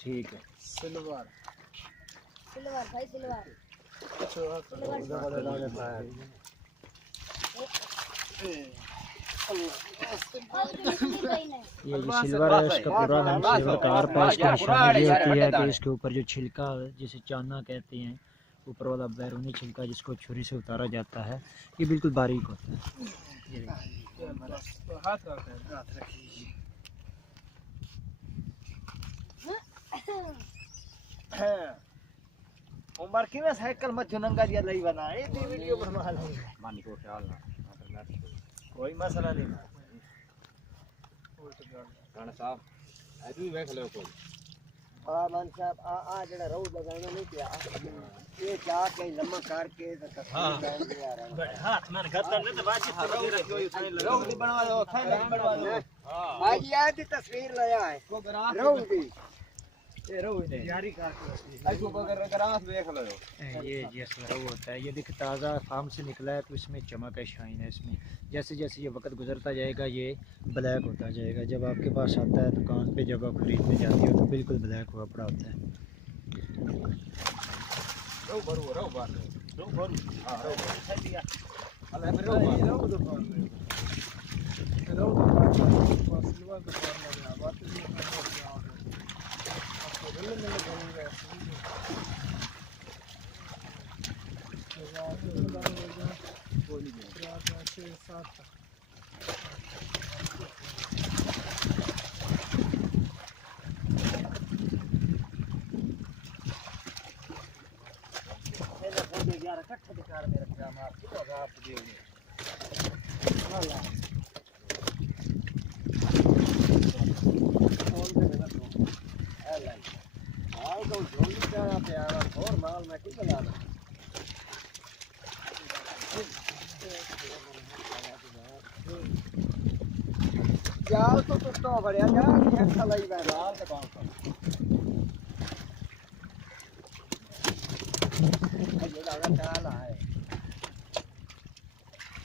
ठीक है। Silver silver भाई सिल्वर। ये जो सिल्वर है इसका पूरा नाम सिल्वर कार्प है। इसकी निशानी ये होती है कि इसके ऊपर जो छिलका जिसे चाना कहते हैं, ऊपर वाला बैरूनी छिलका जिसको छुरी से उतारा जाता है, ये बिल्कुल बारीक होता है। उमर की में साइकिल मत नंगा दिया लई बनाए दी वीडियो बनवा लूंगा। मानी को ख्याल ना कोई मसला नहीं। राणा साहब आज भी देख लो कोई हां मान साहब आ जेड़ा रोड लगाना नहीं पिया ये जाके लम्मा करके हां हाथ में गत्ता नहीं तो बाजी रोड भी बनवा लो थैला भी बनवा लो। हां आज यार की तस्वीर लाया है रोड की ये रोड है यारी काट आज को अगर ग्रास देख लो ये जैसा रव होता है। ये देख ताज़ा फार्म से निकला है तो इसमें चमक है, शाइन है इसमें। जैसे जैसे ये वक्त गुजरता जाएगा ये ब्लैक होता जाएगा। जब आपके पास आता है दुकान पे, जब आप खरीदने जाती हो तो बिल्कुल ब्लैक हुआ पड़ा होता है। रो भरू हां रो दिया अल्लाह रो जाओ तो बढ़िया जा अच्छा लगी बाजार के काम ये लगा चाल है